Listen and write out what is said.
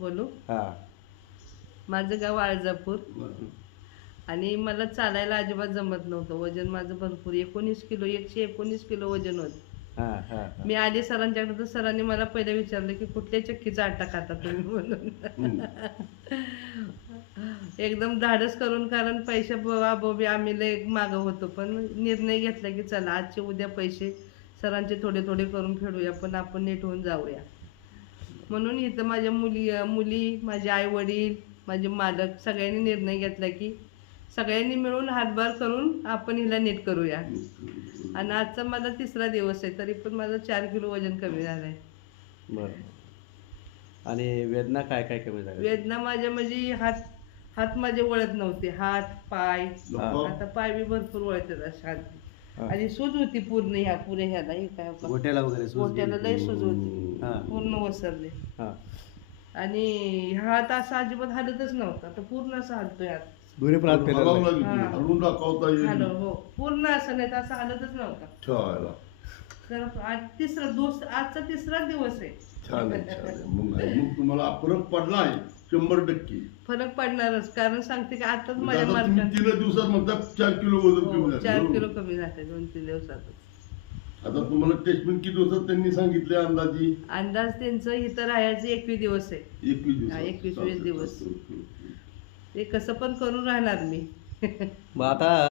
बोलू. हा. माझं गाव आळजापूर हं. आणि मला चालायला अजिबात जमत नव्हतं. वजन माझं भरपूर 19 किलो 119 किलो वजन होतं. हा हा हा. मी आले सरांच्याकडे तर सरांनी मला पहिलं विचारलं की कुठल्या चक्कीचा आटा खाता तुम्ही म्हणून. एकदम धाडस करून, कारण पैसे बाबा आम्ही लय मागं होतो, पण निर्णय घेतला की चला आजचे उद्या पैसे सरांचे थोडे थोडे करून फेडूया, पण आपण नीट होऊन जाऊया. म्हणून इथं माझ्या मुली माझे आई वडील माझे मालक सगळ्यांनी निर्णय घेतला की सगळ्यांनी मिळून हातभार करून आपण हिला नीट करूया. आणि आजचा माझा 3रा दिवस आहे, तरी पण माझं 4 किलो वजन कमी झालं आहे. बरं. आणि वेदना काय काय कमी झाल्या? वेदना माझ्या म्हणजे हात हात माझे वळत नव्हते, हात पाय. आता पाय बी भरपूर वळतात अशा हा. आणि सूज होती पूर्ण पुरे ह्याला हे काय गोट्याला वगैरे सूज गोट्याला गेली? लय सूज होती, हा. पूर्ण वसरले. हा. आणि हात असा अजिबात हालतच नव्हता, तर पूर्ण असं हालतोय हात. दोन्ही पण हात फिरायला हलावं लागले. लागली, हा. हलवून दाखवता येईल. हॅलो हो, पूर्ण असं नाही तर असं हालतच नव्हता. छान तर आजचा 3रा दिवस आहे. छान आहे, छान आहे. मग तुम्हाला फरक पडलाय 100%. फरक पडणारच, कारण सांगते की आताच माझ्या आता तुम्ही मार्कात 3 दिवसात म्हणता 4 किलो वजन कमी झालं. 4 किलो कमी झाले 2-3 दिवसात. आता तुम्हाला टेस्टमेंट किती दिवसात त्यांनी सांगितले अंदाजी? अंदाज त्यांचं इथं राहायचं 21 दिवस आहे. 21 दिवस. हा, 21 दिवस. ते कसं पण करून राहणार मी. मग आता